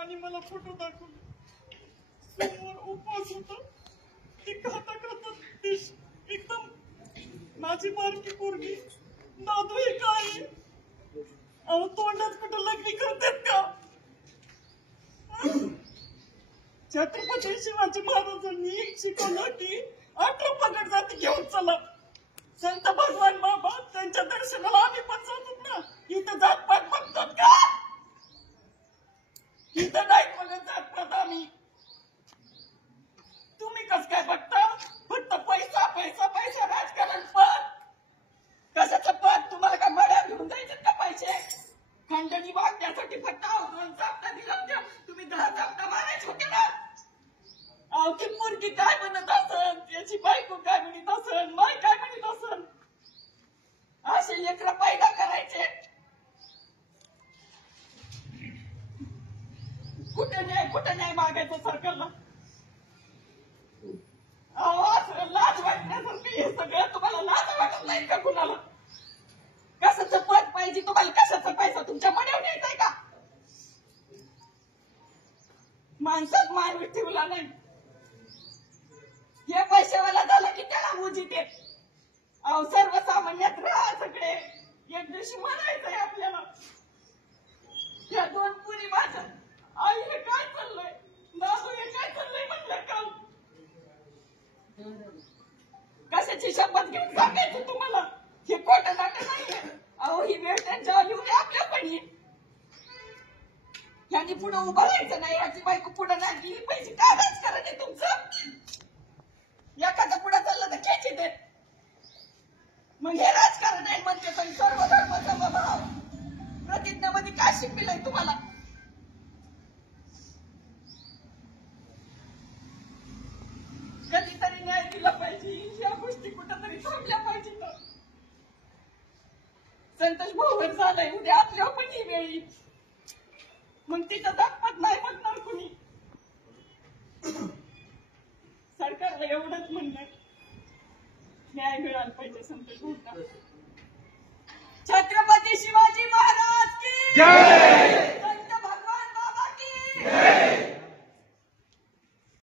आणि मला फोटो दाखवले समोर उपवास होता ते खाता खाता एकदम माझी बारकी पोरगी दादू हे काय अहो तोंडात कुठं लग्नी करतात का छत्रपती शिवाजी महाराजांनी शिकवलं की 18 पगड जाती घेऊन चला संत भगवान बाबा त्यांच्या दर्शनाला आम्ही पण जातो ना इथं जातपात बघतात का इथं नाही बघत जातपात आम्ही तुम्ही कस काय बघता फक्त पैसा पैसा पैसा राजकारण पद कशाचं पद तुम्हाला का मड्या घेऊन जायचं का पैसे खंडणी बांधण्यासाठी फक्त चापटा दिला तुम्ही 10 चापटा मारायचे होते ना अहो ती मुलगी काय म्हणत असन त्याची बायको काय म्हणत असन माय काय म्हणत असन असे लेकरं पैदा करायचे कुठे नाही मागायचं सरकारला अहो लाज वाटण्यासारखं हे सगळं तुम्हाला लाज वाटत नाही का कुणाला कशाचं पद पाहिजे तुम्हाला कशाचा पैसा तुमच्या मनावर न्यायचाय का माणसात माणूस ठेवला नाही हे पैशावाला झाला की त्याला मुजी देत अहो सर्वसामान्यात राहा सगळे एक दिवशी म्हणायचंय आपल्याला या 2 पुरी माझ्या आई हे काय चाललंय दादू हे काय चाललंय म्हटलं का कशाची शपथ घेऊन सांगायचं तुम्हाला हे खोटं नाटक नाहीये अहो ही वेळ त्यांच्यावर येऊ दे आपल्या पण यांनी पुढे उभं राहायचं नाही याची बायको पुढे नाही गेली पाहिजे काय राजकारण आहे तुमचं एखादा पुढे चाललं तर खेची देत मग हे राजकारण आहे म्हणते पण सर्व धर्म समभाव प्रतिज्ञामध्ये काय शिकविलंय तुम्हाला कधीतरी न्याय दिला पाहिजे या गोष्टी कुठंतरी थांबल्या पाहिजे संतोष भाऊवर झालंय उद्या आपल्यावर पण ही वेळ येईल मग तिथं दाखवत नाही म्हणणार कुणी सरकारला एवढंच म्हणणं न्याय मिळाला पाहिजे संतोष भाऊंना छत्रपती शिवाजी महाराज की जय